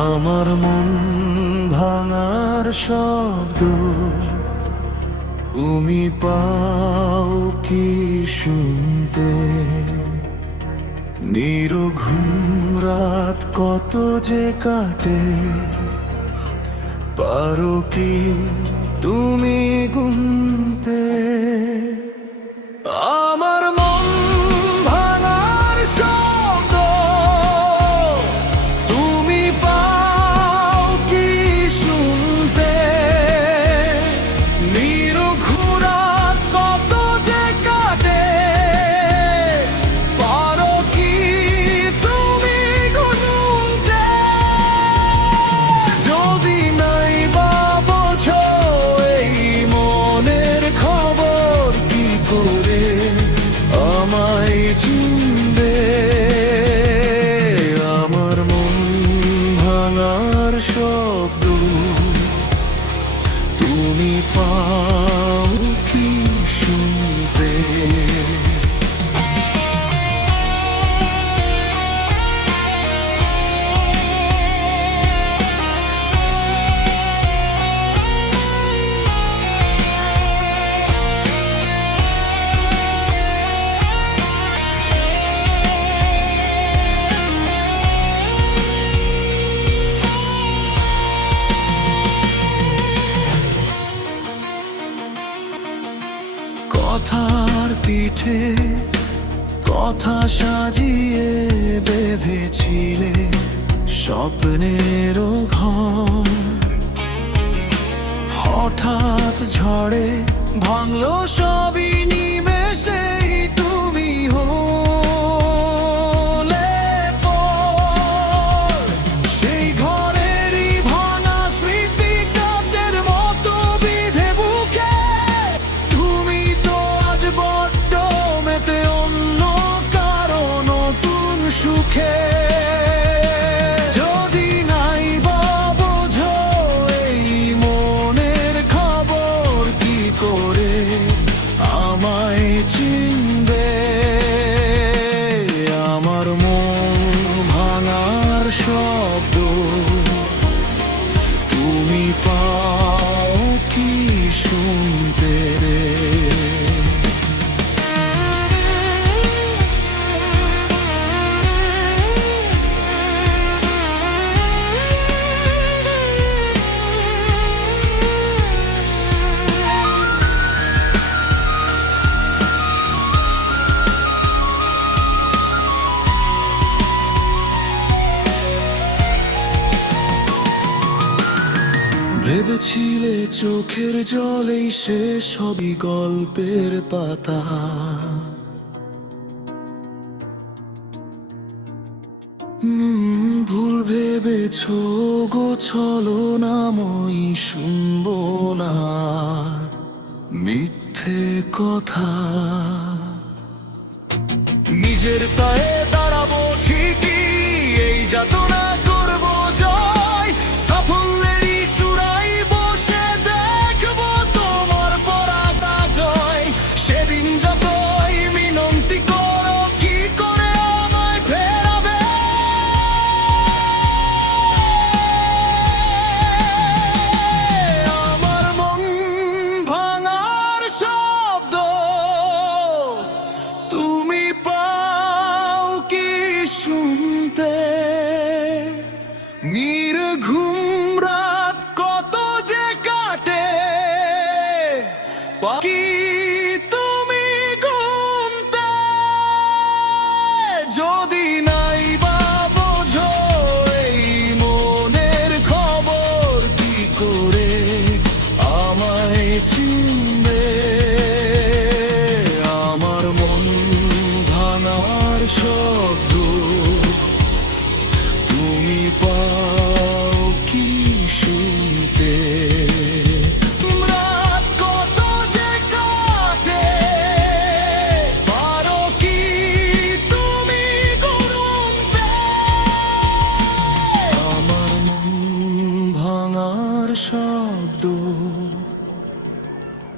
আমার মন ভাঙার শব্দ তুমি পাও কি শুনতে? নির্ঘুম রাত কত যে কাটে, পারো কি তুমি গুনতে? আমার মন ভাঙার শব্দ তুমি পাও কি শুনতে? নির্ঘুম রাত কত যে কাটে, পারো কি তুমি গুনতে? যদি নাই বা বোঝো এই মনের খবর, কি করে আমায় চিনবে? আমার মন ভাঙার শব্দ তুমি পাও কি শুনতে? কথার পিঠে কথা সাজিয়ে বেঁধেছিলে স্বপ্নেরও ঘর, হঠাৎ ঝড়ে ভাঙলো সবই নিমেষেই তুমি হলে পর। সেই ঘরেরই ভাঙা স্মৃতি কাচের মতো বিঁধে বুকে, তুমি তো আজ বড্ড মেতে অন্য কারো নতুন সুখে। যদি নাই বা বোঝো এই মনের খবর, কি করে আমায় চিনবে? আমার মন ভাঙার শব্দ তুমি পাও কি শুনতে? ভেবেছিলে চোখের জলেই শেষ সবই গল্পের পাতা, ভুল ভেবেছ গো ছলনাময়ী, শুনবো না মিথ্যে কথা। নিজের পায়ে দাঁড়াবো ঠিকই, এই যাতনা করবো জয়। সাফল্যেরই চূড়ায় বসে দেখবো তোমার পরাজয়। সেদিন যতই মিনতি করো, কি করে আমায় ফেরাবে? আমার মন ভাঙার শব্দ তুমি পাও কি শুনতে? নির্ঘুম রাত কত যে কাটে, কি তুমি গুনতে? যদি নাই বা বোঝো এই মনের খবর, কি করে আমায় চিনবে? আমার মন ভাঙার শব্দ তুমি পাও কি শুনতে? রাত কত যে শব্দ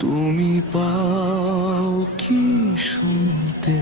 তুমি পাও কি শুনতে?